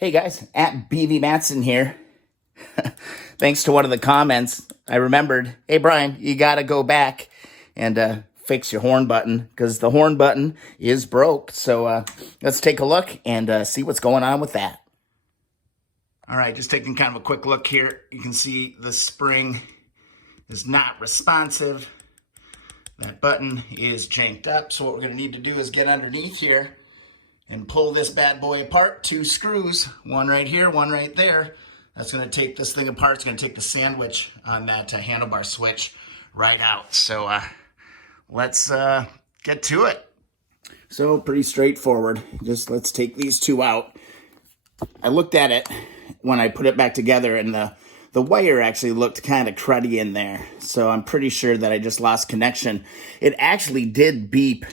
Hey guys, at BV Matson here. Thanks to one of the comments, I remembered, hey Brian, you gotta go back and fix your horn button because the horn button is broke. So let's take a look and see what's going on with that. All right, just taking kind of a quick look here. You can see the spring is not responsive. That button is janked up. So what we're gonna need to do is get underneath here and pull this bad boy apart. 2 screws, one right here, one right there. That's gonna take this thing apart. It's gonna take the sandwich on that handlebar switch right out. So let's get to it. So pretty straightforward. Just let's take these 2 out. I looked at it when I put it back together and the wire actually looked kind of cruddy in there. So I'm pretty sure that I just lost connection. It actually did beep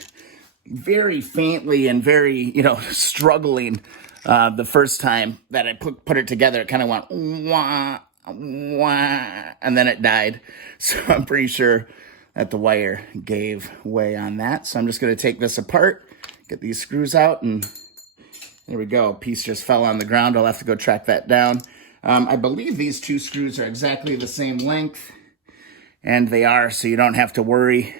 very faintly and very, struggling the first time that I put it together. It kind of went wah, wah, and then it died. So I'm pretty sure that the wire gave way on that. So I'm just going to take this apart, get these screws out, and there we go. A piece just fell on the ground. I'll have to go track that down. I believe these 2 screws are exactly the same length, and they are, so you don't have to worry.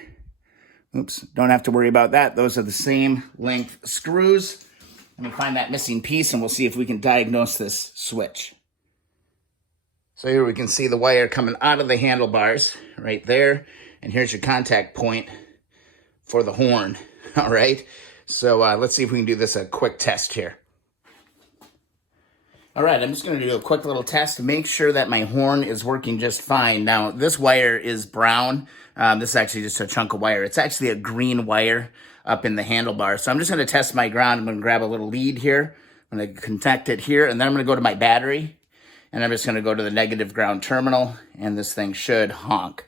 Don't have to worry about that. Those are the same length screws. Let me find that missing piece and we'll see if we can diagnose this switch. So here we can see the wire coming out of the handlebars right there. And here's your contact point for the horn. All right. So let's see if we can do this a quick test here. All right, I'm just going to do a quick little test to make sure that my horn is working just fine. Now, this wire is brown. This is actually just a chunk of wire. It's actually a green wire up in the handlebar. So I'm just going to test my ground. I'm going to grab a little lead here. I'm going to connect it here, and then I'm going to go to my battery. And I'm just going to go to the negative ground terminal, and this thing should honk.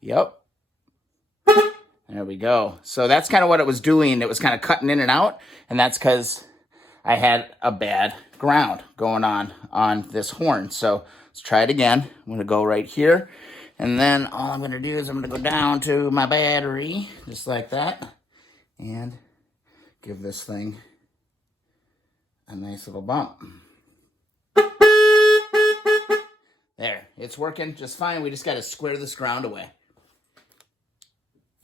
Yep. There we go. So that's kind of what it was doing. It was kind of cutting in and out, and that's because I had a bad ground going on this horn. So let's try it again. I'm going to go right here. And then all I'm going to do is I'm going to go down to my battery, just like that. And give this thing a nice little bump. There, it's working just fine. We just got to square this ground away.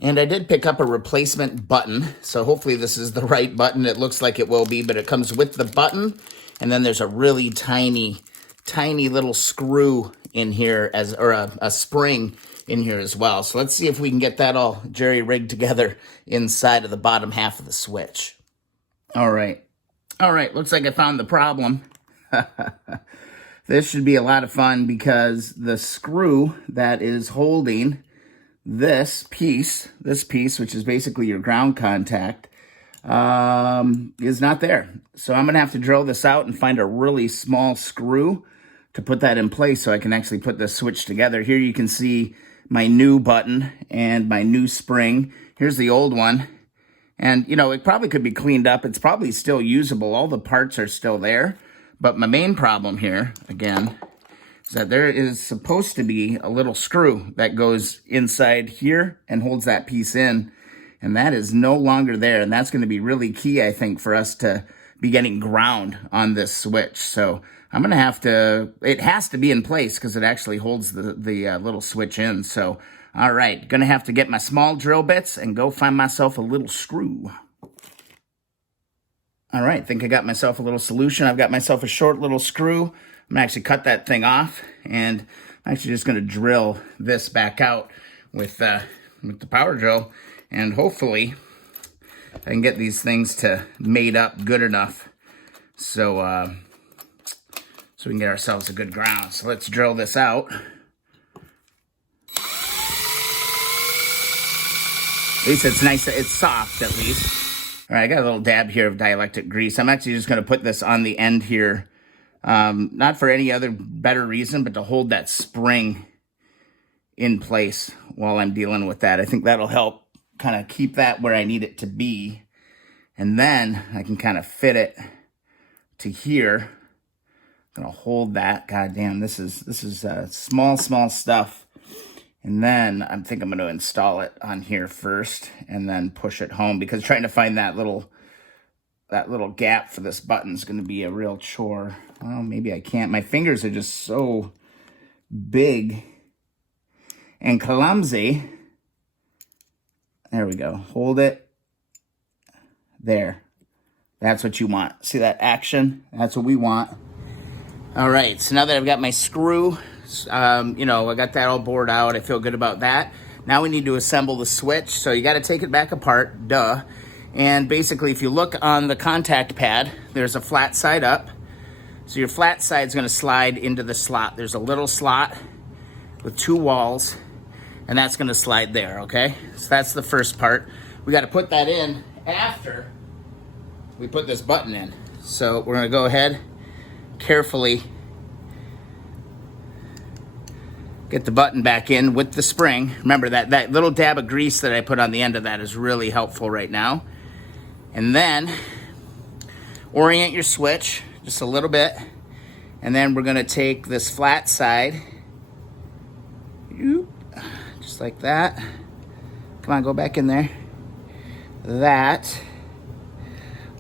And I did pick up a replacement button, so hopefully this is the right button. It looks like it will be, but it comes with the button, and then there's a really tiny little screw in here, or a spring in here as well. So let's see if we can get that all jerry-rigged together inside of the bottom half of the switch. All right, looks like I found the problem. This should be a lot of fun because the screw that is holding this piece, which is basically your ground contact, is not there. So I'm going to have to drill this out and find a really small screw to put that in place so I can actually put the switch together. Here you can see my new button and my new spring. Here's the old one. And, it probably could be cleaned up. It's probably still usable. All the parts are still there. But my main problem here, again, is that there is supposed to be a little screw that goes inside here and holds that piece in, and that is no longer there, and that's going to be really key, I think, for us to be getting ground on this switch. So I'm going to have to, it has to be in place because it actually holds the little switch in. So, all right, going to have to get my small drill bits and go find myself a little screw. All right, think I got myself a little solution. I've got myself a short little screw. I'm gonna actually cut that thing off, and I'm actually just gonna drill this back out with the power drill, and hopefully I can get these things to mate up good enough so we can get ourselves a good ground. So let's drill this out. At least it's nice, it's soft at least. All right, I got a little dab here of dielectric grease. I'm actually just gonna put this on the end here. Not for any other better reason, but to hold that spring in place while I'm dealing with that. I think that'll help kind of keep that where I need it to be. And then I can kind of fit it to here. I'm gonna hold that. God damn, this is small stuff. And then I think I'm gonna install it on here first and then push it home, because trying to find that little that little gap for this button is going to be a real chore. Well, maybe I can't. My fingers are just so big and clumsy. There we go. Hold it. There. That's what you want. See that action? That's what we want. All right, so now that I've got my screw, you know, I got that all bored out. I feel good about that. Now we need to assemble the switch. So you got to take it back apart, duh. And basically, if you look on the contact pad, there's a flat side up. So your flat side is going to slide into the slot. There's a little slot with 2 walls, and that's going to slide there, okay? So that's the first part. We got to put that in after we put this button in. So we're going to go ahead, carefully get the button back in with the spring. Remember that little dab of grease that I put on the end of that is really helpful right now. And then orient your switch just a little bit. And then we're gonna take this flat side, just like that. Come on, go back in there. That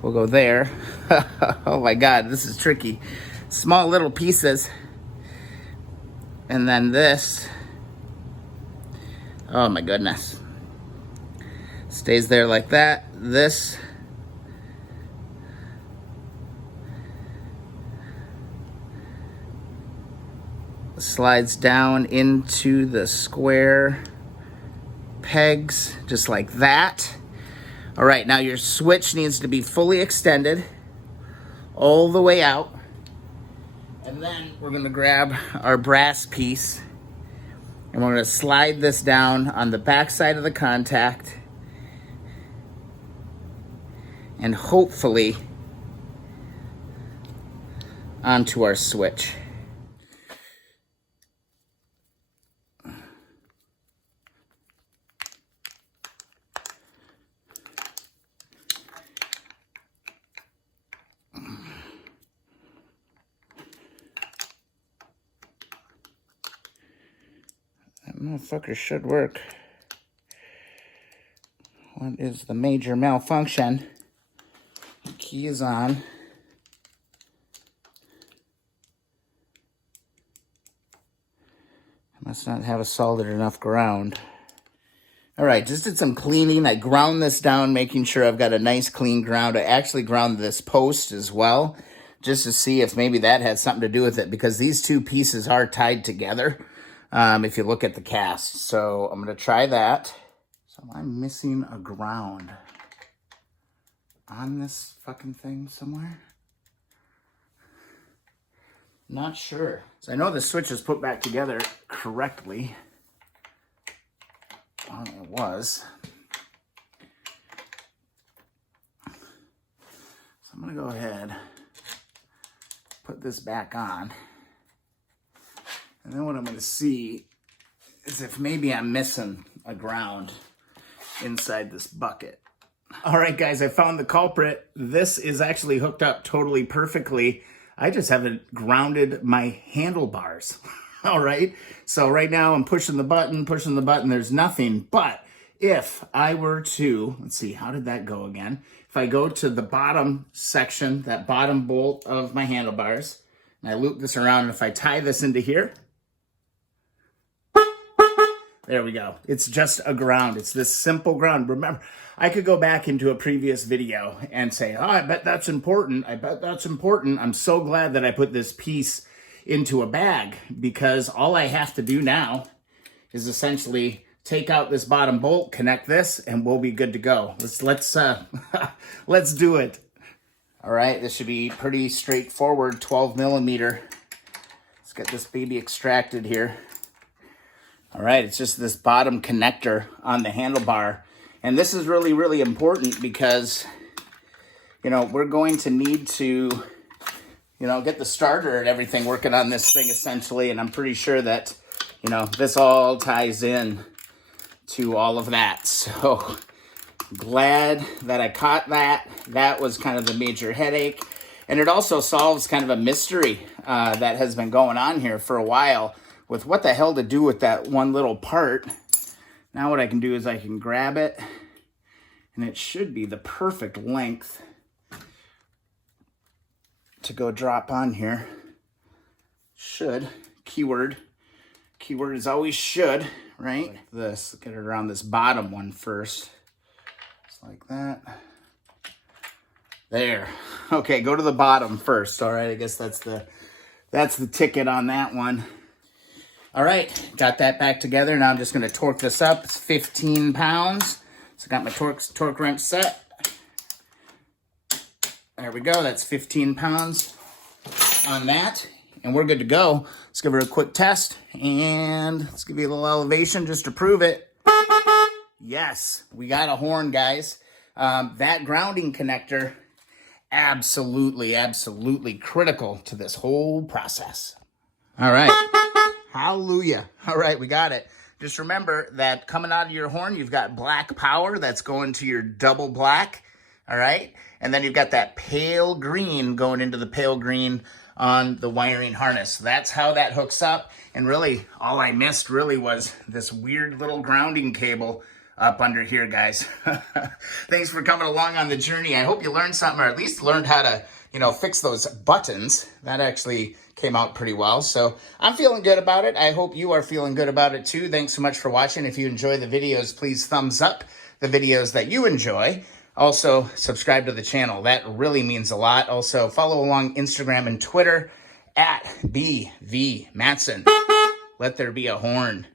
will go there. Oh my God, this is tricky. Small little pieces. And then this, oh my goodness, stays there like that. This slides down into the square pegs, just like that. All right, now your switch needs to be fully extended all the way out. And then we're gonna grab our brass piece and we're gonna slide this down on the back side of the contact and hopefully onto our switch. Motherfucker should work. What is the major malfunction? The key is on. I must not have a solid enough ground. All right, just did some cleaning. I ground this down, making sure I've got a nice clean ground. I actually ground this post as well, just to see if maybe that had something to do with it, because these two pieces are tied together. If you look at the cast. So I'm going to try that. So I'm missing a ground on this fucking thing somewhere. Not sure. So I know the switch is put back together correctly. Well, it was. So I'm going to go ahead, put this back on. And then what I'm going to see is if maybe I'm missing a ground inside this bucket. All right, guys, I found the culprit. This is actually hooked up totally perfectly. I just haven't grounded my handlebars. All right, so right now I'm pushing the button, there's nothing. But if I were to, let's see, how did that go again? If I go to the bottom section, that bottom bolt of my handlebars, and I loop this around, and if I tie this into here, there we go. It's just a ground. It's this simple ground. Remember, I could go back into a previous video and say, oh, I bet that's important. I bet that's important. I'm so glad that I put this piece into a bag, because all I have to do now is essentially take out this bottom bolt, connect this, and we'll be good to go. Let's do it. All right, this should be pretty straightforward, 12 millimeter. Let's get this baby extracted here. All right, it's just this bottom connector on the handlebar. And this is really, really important because, you know, we're going to need to, you know, get the starter and everything working on this thing essentially. And I'm pretty sure that, you know, this all ties in to all of that. So glad that I caught that. That was kind of the major headache. And it also solves kind of a mystery that has been going on here for a while with what the hell to do with that one little part. Now what I can do is I can grab it, and it should be the perfect length to go drop on here. Should. Keyword is always should, right? Like this. Get it around this bottom one first. Just like that. There. Okay, go to the bottom first. All right, I guess that's the ticket on that one. All right, got that back together. Now I'm just going to torque this up. It's 15 pounds. So I got my torque wrench set. There we go. That's 15 pounds on that. And we're good to go. Let's give her a quick test. And let's give you a little elevation just to prove it. Yes, we got a horn, guys. That grounding connector, absolutely critical to this whole process. All right. Hallelujah. All right, we got it. Just remember that coming out of your horn, you've got black power that's going to your double black. All right. And then you've got that pale green going into the pale green on the wiring harness. That's how that hooks up. And really, all I missed really was this weird little grounding cable up under here, guys. Thanks for coming along on the journey. I hope you learned something, or at least learned how to, fix those buttons. That actually came out pretty well. So I'm feeling good about it. I hope you are feeling good about it too. Thanks so much for watching. If you enjoy the videos, please thumbs up the videos that you enjoy. Also, subscribe to the channel. That really means a lot. Also, follow along Instagram and Twitter at BV Matson. Let there be a horn.